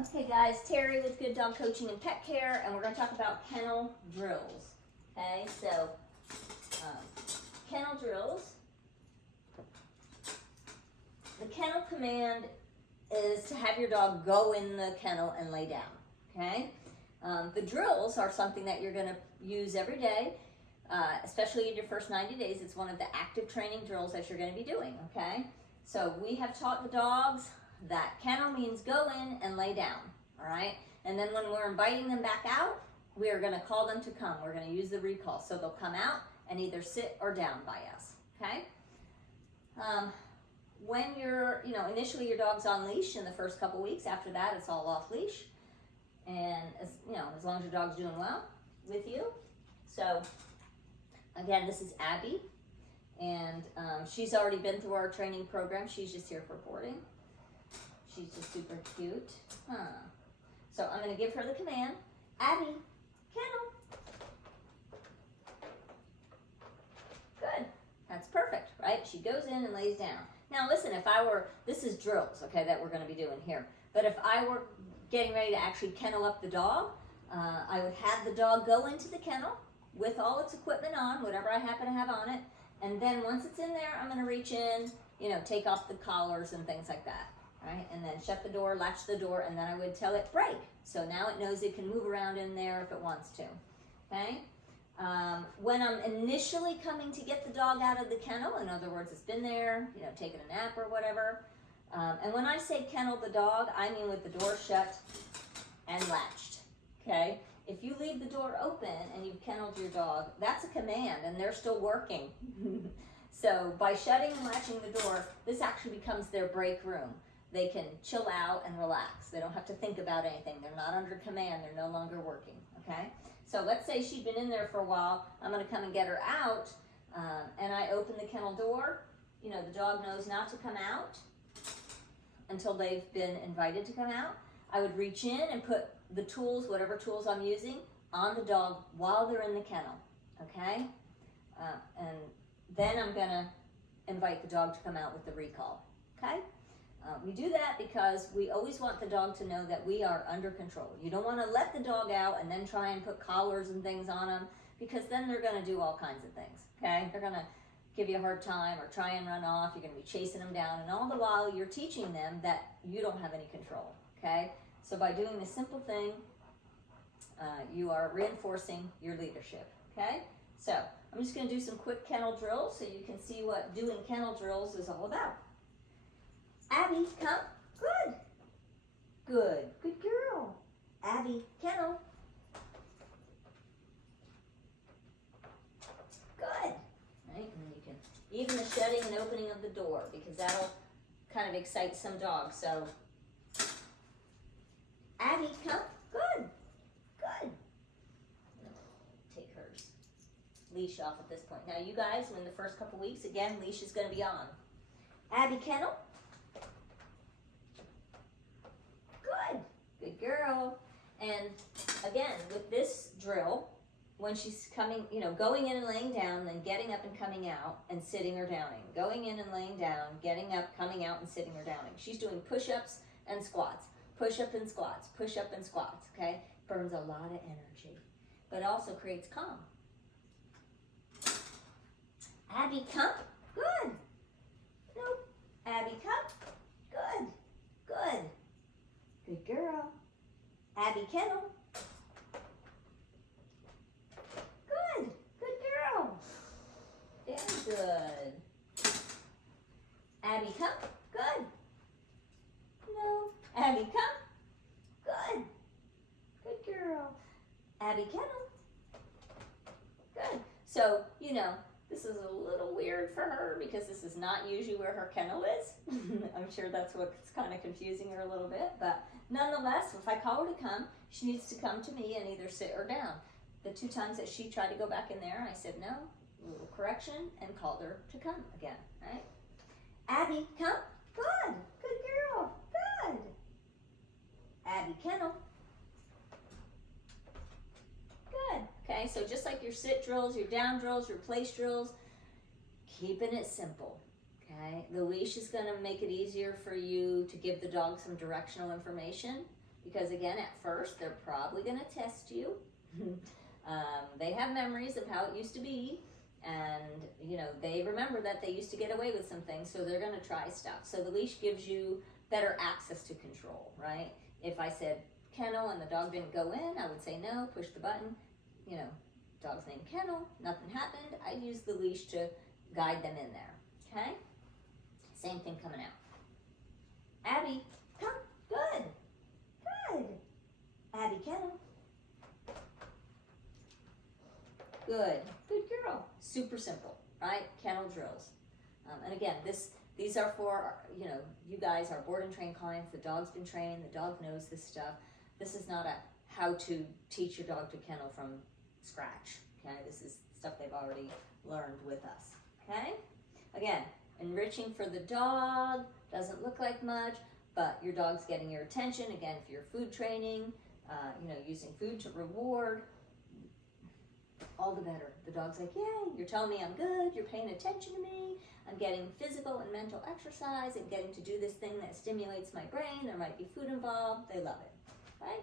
Okay guys, Terry with Good Dog Coaching and Pet Care, and we're going to talk about kennel drills. Okay, so kennel drills. The kennel command is to have your dog go in the kennel and lay down. Okay, the drills are something that you're going to use every day, especially in your first 90 days. It's one of the active training drills that you're going to be doing. Okay, so we have taught the dogs that kennel means go in and lay down, all right? And then when we're inviting them back out, we are gonna call them to come. We're gonna use the recall. So they'll come out and either sit or down by us, okay? When you're, initially your dog's on leash in the first couple weeks. After that, it's all off leash. And as long as your dog's doing well with you. So again, this is Abby. And she's already been through our training program. She's just here for boarding. She's just super cute. So I'm going to give her the command, Abby, kennel. Good. That's perfect, right? She goes in and lays down. Now listen, this is drills, okay, that we're going to be doing here. But if I were getting ready to actually kennel up the dog, I would have the dog go into the kennel with all its equipment on, whatever I happen to have on it. And then once it's in there, I'm going to reach in, take off the collars and things like that. Right, and then shut the door, latch the door, and then I would tell it break. So now it knows it can move around in there if it wants to. Okay. When I'm initially coming to get the dog out of the kennel, in other words, it's been there, taking a nap or whatever. And when I say kennel the dog, I mean with the door shut and latched. Okay. If you leave the door open and you've kenneled your dog, that's a command, and they're still working. So by shutting and latching the door, this actually becomes their break room. They can chill out and relax. They don't have to think about anything. They're not under command. They're no longer working, okay? So let's say she'd been in there for a while. I'm going to come and get her out, and I open the kennel door. The dog knows not to come out until they've been invited to come out. I would reach in and put the tools, whatever tools I'm using, on the dog while they're in the kennel, okay? And then I'm going to invite the dog to come out with the recall, okay? We do that because we always want the dog to know that we are under control. You don't want to let the dog out and then try and put collars and things on them, because then they're going to do all kinds of things, okay? They're going to give you a hard time or try and run off. You're going to be chasing them down, and all the while you're teaching them that you don't have any control, okay? So by doing this simple thing, you are reinforcing your leadership, okay? So I'm just going to do some quick kennel drills so you can see what doing kennel drills is all about. Abby, come. Good. Good. Good girl. Abby, kennel. Good. Right? And then you can, even the shutting and opening of the door, because that'll kind of excite some dogs. So, Abby, come. Good. Good. Take her leash off at this point. Now, you guys, in the first couple weeks, again, leash is going to be on. Abby, kennel. Good girl. And again, with this drill, when she's coming, going in and laying down, then getting up and coming out and sitting or downing. Going in and laying down, getting up, coming out and sitting or downing. She's doing push-ups and squats. Push-up and squats. Push-up and squats, okay? Burns a lot of energy, but also creates calm. Abby, come. Good. Nope. Abby, come. Good. Good. Good girl. Abby, kennel. Good. Good girl. Very good. Abby, come. Good. No. Abby, come. Good. Good girl. Abby, kennel. Good. So, this is a little weird for her because this is not usually where her kennel is. I'm sure that's what's kind of confusing her a little bit, but nonetheless, if I call her to come, she needs to come to me and either sit or down. The 2 times that she tried to go back in there, I said no, a little correction, and called her to come again, right? Abby, come. Good. Good girl. Good. Abby, kennel. Good. Okay, so just like your sit drills, your down drills, your place drills, keeping it simple. Okay, the leash is going to make it easier for you to give the dog some directional information. because again, at first, they're probably going to test you. They have memories of how it used to be, and you know, they remember that they used to get away with some things, so they're going to try stuff. So the leash gives you better access to control, right? If I said Kennel and the dog didn't go in, I would say no, push the button, you know, dog's named Kennel, nothing happened, I'd use the leash to guide them in there, okay? Same thing coming out. Abby, come, good, good. Abby Kennel. Good, good girl. Super simple, right? Kennel drills. And again, these are for, you know, you guys are board and trained clients. The dog's been trained, the dog knows this stuff. This is not a how to teach your dog to kennel from scratch, okay? This is stuff they've already learned with us, okay? Again, enriching for the dog, doesn't look like much, but your dog's getting your attention. Again, if you're food training, you know, using food to reward, all the better. The dog's like, yay, you're telling me I'm good, you're paying attention to me, I'm getting physical and mental exercise and getting to do this thing that stimulates my brain, there might be food involved, they love it, right?